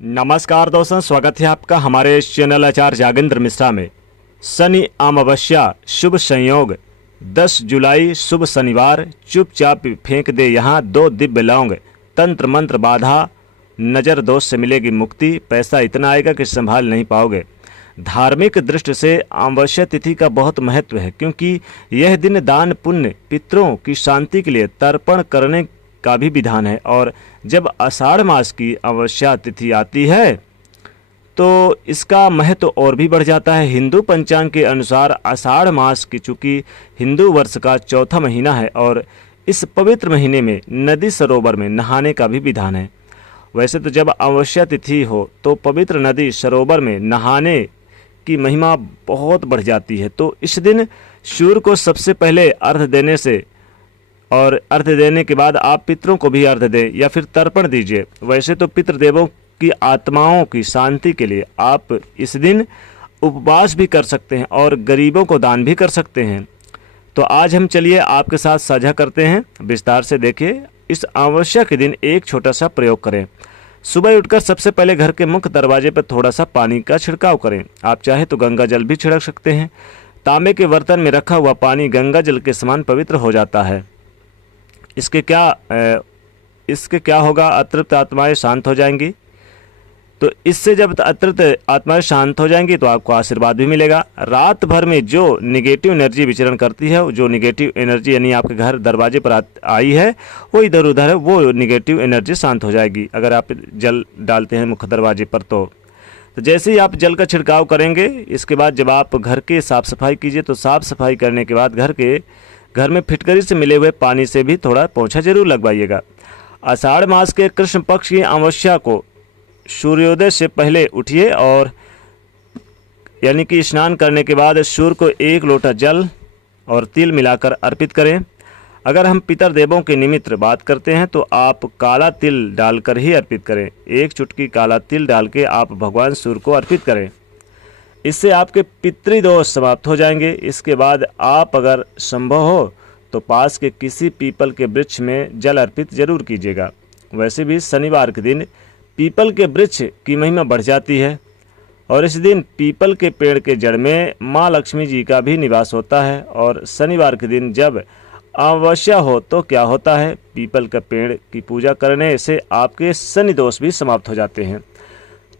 नमस्कार दोस्तों, स्वागत है आपका हमारे इस चैनल आचार्य जागेंद्र मिश्रा में। शनि अमावस्या शुभ संयोग 10 जुलाई शुभ शनिवार। चुपचाप फेंक दे यहाँ 2 दिव्य लौंग। तंत्र मंत्र बाधा, नज़र दोष से मिलेगी मुक्ति। पैसा इतना आएगा कि संभाल नहीं पाओगे। धार्मिक दृष्टि से अमावस्या तिथि का बहुत महत्व है, क्योंकि यह दिन दान पुण्य, पितरों की शांति के लिए तर्पण करने का भी विधान है। और जब आषाढ़ मास की अमावस्या तिथि आती है तो इसका महत्व और भी बढ़ जाता है। हिंदू पंचांग के अनुसार आषाढ़ मास की चूँकि हिंदू वर्ष का चौथा महीना है और इस पवित्र महीने में नदी सरोवर में नहाने का भी विधान है। वैसे तो जब अमावस्या तिथि हो तो पवित्र नदी सरोवर में नहाने की महिमा बहुत बढ़ जाती है। तो इस दिन सूर्य को सबसे पहले अर्घ्य देने से और अर्घ्य देने के बाद आप पितरों को भी अर्घ्य दें या फिर तर्पण दीजिए। वैसे तो पितृदेवों की आत्माओं की शांति के लिए आप इस दिन उपवास भी कर सकते हैं और गरीबों को दान भी कर सकते हैं। तो आज हम चलिए आपके साथ साझा करते हैं, विस्तार से देखिए। इस अमावस्या के दिन एक छोटा सा प्रयोग करें। सुबह उठकर सबसे पहले घर के मुख्य दरवाजे पर थोड़ा सा पानी का छिड़काव करें। आप चाहे तो गंगा जल भी छिड़क सकते हैं। तांबे के बर्तन में रखा हुआ पानी गंगा जल के समान पवित्र हो जाता है। इसके क्या होगा, अतृप्त आत्माएं शांत हो जाएंगी। तो इससे जब अतृप्त आत्माएं शांत हो जाएंगी तो आपको आशीर्वाद भी मिलेगा। रात भर में जो निगेटिव एनर्जी विचरण करती है, जो निगेटिव एनर्जी यानी आपके घर दरवाजे पर आई है, वो इधर उधर है, वो निगेटिव एनर्जी शांत हो जाएगी अगर आप जल डालते हैं मुख्य दरवाजे पर। तो जैसे ही आप जल का छिड़काव करेंगे, इसके बाद जब आप घर की साफ़ सफाई कीजिए तो साफ़ सफाई करने के बाद घर में फिटकरी से मिले हुए पानी से भी थोड़ा पोंछा जरूर लगवाइएगा। आषाढ़ मास के कृष्ण पक्ष की अमावस्या को सूर्योदय से पहले उठिए और यानी कि स्नान करने के बाद सूर्य को 1 लोटा जल और तिल मिलाकर अर्पित करें। अगर हम पितरदेवों के निमित्त बात करते हैं तो आप काला तिल डालकर ही अर्पित करें। 1 चुटकी काला तिल डाल के आप भगवान सूर्य को अर्पित करें। इससे आपके पितृदोष समाप्त हो जाएंगे। इसके बाद आप अगर संभव हो तो पास के किसी पीपल के वृक्ष में जल अर्पित जरूर कीजिएगा। वैसे भी शनिवार के दिन पीपल के वृक्ष की महिमा बढ़ जाती है और इस दिन पीपल के पेड़ के जड़ में माँ लक्ष्मी जी का भी निवास होता है। और शनिवार के दिन जब अमावस्या हो तो क्या होता है, पीपल का पेड़ की पूजा करने से आपके शनि दोष भी समाप्त हो जाते हैं।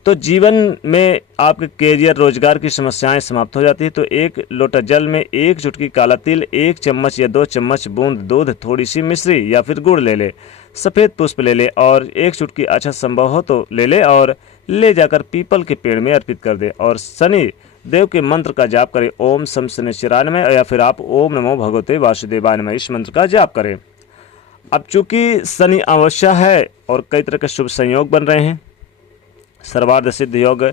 तो जीवन में आपके कैरियर रोजगार की समस्याएं समाप्त हो जाती है। तो 1 लोटा जल में 1 चुटकी काला तिल, 1 चम्मच या 2 चम्मच बूंद दूध, थोड़ी सी मिश्री या फिर गुड़ ले ले, सफ़ेद पुष्प ले ले और 1 चुटकी अच्छा संभव हो तो ले ले और ले जाकर पीपल के पेड़ में अर्पित कर दे। और शनि देव के मंत्र का जाप करें, ओम सम शनिश्चराय नमः, या फिर आप ओम नमो भगवते वासुदेवाय नमः, इस मंत्र का जाप करें। अब चूंकि शनि अमावस्या है और कई तरह के शुभ संयोग बन रहे हैं, सर्वार्ध सिद्ध योग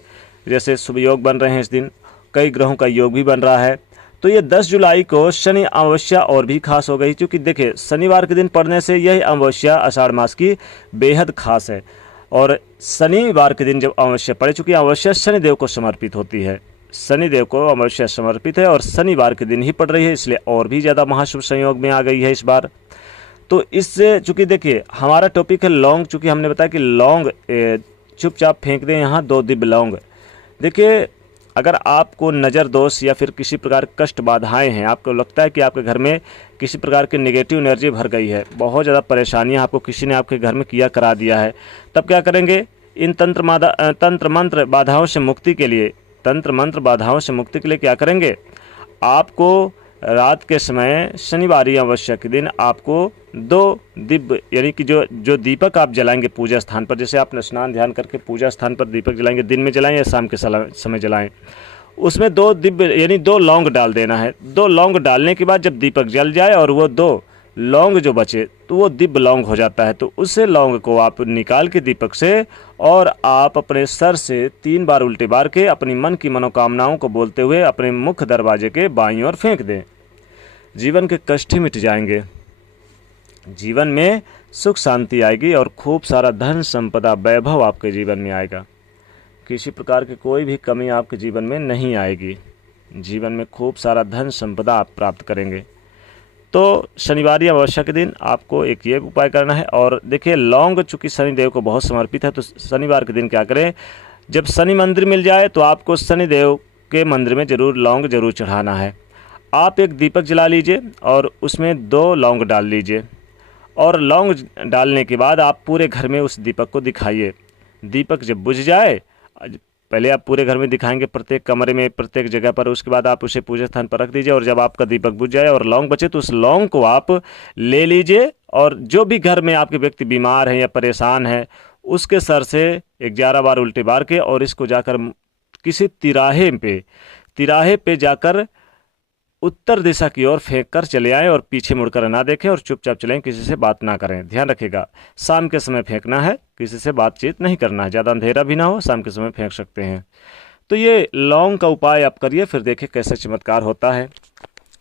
जैसे शुभ योग बन रहे हैं, इस दिन कई ग्रहों का योग भी बन रहा है। तो ये 10 जुलाई को शनि अमावस्या और भी खास हो गई, क्योंकि देखिए शनिवार के दिन पड़ने से यह अमावस्या आषाढ़ मास की बेहद खास है। और शनिवार के दिन जब अमावस्या पड़े, चूँकि अमावस्या शनिदेव को समर्पित होती है, शनिदेव को अमावस्या समर्पित है और शनिवार के दिन ही पड़ रही है, इसलिए और भी ज़्यादा महाशुभ संयोग में आ गई है इस बार। तो इससे चूँकि देखिए हमारा टॉपिक है लौंग, चूँकि हमने बताया कि लौंग चुपचाप फेंक दें यहाँ 2 दिव्य लौंग। देखिए अगर आपको नज़र दोष या फिर किसी प्रकार कष्ट बाधाएं हैं, आपको लगता है कि आपके घर में किसी प्रकार की नेगेटिव एनर्जी भर गई है, बहुत ज़्यादा परेशानियां आपको किसी ने आपके घर में किया करा दिया है, तब क्या करेंगे, इन तंत्र मंत्र बाधाओं से मुक्ति के लिए क्या करेंगे, आपको रात के समय शनिवार अमावस्या के दिन आपको 2 दिव्य यानी कि जो दीपक आप जलाएंगे पूजा स्थान पर, जैसे आप स्नान ध्यान करके पूजा स्थान पर दीपक जलाएंगे, दिन में जलाएं या शाम के समय जलाएं, उसमें 2 दिव्य यानी 2 लौंग डाल देना है। 2 लौंग डालने के बाद जब दीपक जल जाए और वो 2 लौंग जो बचे तो वो दिव्य लौंग हो जाता है। तो उसे लौंग को आप निकाल के दीपक से और आप अपने सर से 3 बार उल्टे बार के अपनी मन की मनोकामनाओं को बोलते हुए अपने मुख्य दरवाजे के बाईं ओर फेंक दें। जीवन के कष्ट ही मिट जाएंगे, जीवन में सुख शांति आएगी और खूब सारा धन संपदा वैभव आपके जीवन में आएगा। किसी प्रकार की कोई भी कमी आपके जीवन में नहीं आएगी। जीवन में खूब सारा धन संपदा आप प्राप्त करेंगे। तो शनिवार या अमावस्या के दिन आपको एक ये उपाय करना है। और देखिए लौंग चूँकि शनिदेव को बहुत समर्पित है, तो शनिवार के दिन क्या करें, जब शनि मंदिर मिल जाए तो आपको शनिदेव के मंदिर में ज़रूर लौंग ज़रूर चढ़ाना है। आप एक दीपक जला लीजिए और उसमें 2 लौंग डाल लीजिए, और लौंग डालने के बाद आप पूरे घर में उस दीपक को दिखाइए। दीपक जब बुझ जाए, पहले आप पूरे घर में दिखाएंगे, प्रत्येक कमरे में, प्रत्येक जगह पर, उसके बाद आप उसे पूजा स्थान पर रख दीजिए। और जब आपका दीपक बुझ जाए और लौंग बचे तो उस लौंग को आप ले लीजिए, और जो भी घर में आपके व्यक्ति बीमार हैं या परेशान है, उसके सर से 11 बार उल्टे बार के, और इसको जाकर किसी तिराहे पे जाकर उत्तर दिशा की ओर फेंक कर चले आएँ, और पीछे मुड़कर ना देखें, और चुपचाप चलें, किसी से बात ना करें। ध्यान रखिएगा, शाम के समय फेंकना है, किसी से बातचीत नहीं करना है, ज़्यादा अंधेरा भी ना हो, शाम के समय फेंक सकते हैं। तो ये लौंग का उपाय आप करिए, फिर देखिए कैसे चमत्कार होता है।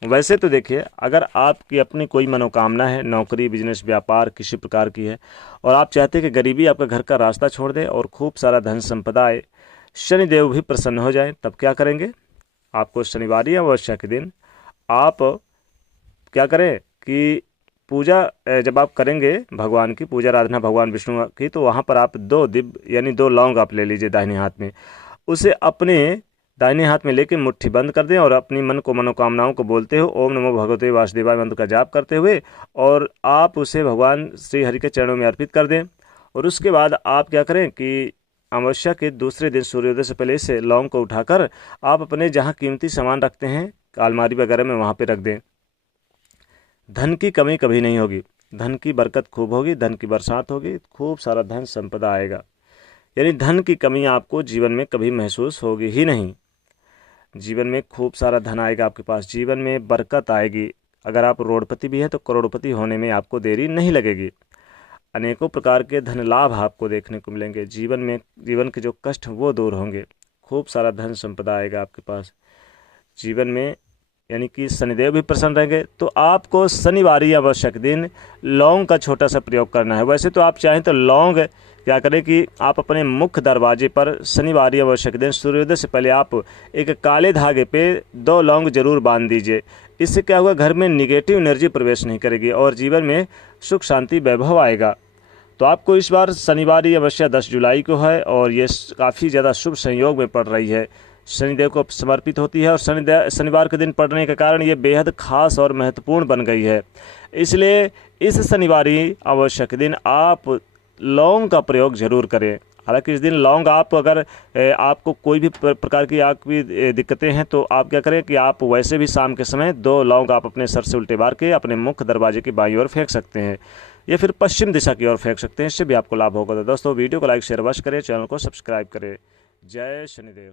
वैसे तो देखिए, अगर आपकी अपनी कोई मनोकामना है, नौकरी, बिजनेस, व्यापार किसी प्रकार की है, और आप चाहते हैं कि गरीबी आपका घर का रास्ता छोड़ दे और खूब सारा धन संपदा आए, शनिदेव भी प्रसन्न हो जाए, तब क्या करेंगे, आपको शनिवार या अमावस्या के दिन आप क्या करें कि पूजा जब आप करेंगे, भगवान की पूजा आराधना भगवान विष्णु की, तो वहाँ पर आप 2 दिव्य यानी 2 लौंग आप ले लीजिए दाहिने हाथ में। उसे अपने दाहिने हाथ में लेके मुट्ठी बंद कर दें, और अपनी मन को मनोकामनाओं को बोलते हुए ओम नमो भगवते वासुदेवाय मंत्र का जाप करते हुए, और आप उसे भगवान श्री हरि के चरणों में अर्पित कर दें। और उसके बाद आप क्या करें कि अमावस्या के दूसरे दिन सूर्योदय से पहले इसे लौंग को उठाकर आप अपने जहाँ कीमती सामान रखते हैं, अलमारी वगैरह में, वहाँ पे रख दें। धन की कमी कभी नहीं होगी, धन की बरकत खूब होगी, धन की बरसात होगी, खूब सारा धन संपदा आएगा। यानी धन की कमी आपको जीवन में कभी महसूस होगी ही नहीं। जीवन में खूब सारा धन आएगा आपके पास, जीवन में बरकत आएगी। अगर आप रोडपति भी हैं तो करोड़पति होने में आपको देरी नहीं लगेगी। अनेकों प्रकार के धन लाभ आपको देखने को मिलेंगे। जीवन के जो कष्ट वो दूर होंगे, खूब सारा धन संपदा आएगा आपके पास जीवन में, यानी कि शनिदेव भी प्रसन्न रहेंगे। तो आपको शनिवार या अमावस्या के दिन लौंग का छोटा सा प्रयोग करना है। वैसे तो आप चाहें तो लौंग क्या करें कि आप अपने मुख्य दरवाजे पर शनिवार या अमावस्या के दिन सूर्योदय से पहले आप एक काले धागे पे 2 लौंग जरूर बांध दीजिए। इससे क्या होगा, घर में निगेटिव एनर्जी प्रवेश नहीं करेगी और जीवन में सुख शांति वैभव आएगा। तो आपको इस बार शनिवार या अमावस्या 10 जुलाई को है, और ये काफ़ी ज़्यादा शुभ संयोग में पड़ रही है, शनिदेव को समर्पित होती है, और शनिवार के दिन पड़ने के कारण ये बेहद खास और महत्वपूर्ण बन गई है। इसलिए इस शनिवारी अमावस्या के दिन आप लौंग का प्रयोग जरूर करें। हालांकि इस दिन लौंग आप अगर आपको कोई भी प्रकार की आपकी दिक्कतें हैं तो आप क्या करें कि आप वैसे भी शाम के समय 2 लौंग आप अपने सर से उल्टे बार के अपने मुख्य दरवाजे की बाईं ओर फेंक सकते हैं, या फिर पश्चिम दिशा की ओर फेंक सकते हैं। इससे भी आपको लाभ होगा। तो दोस्तों वीडियो को लाइक शेयर अवश्य करें, चैनल को सब्सक्राइब करें। जय शनिदेव।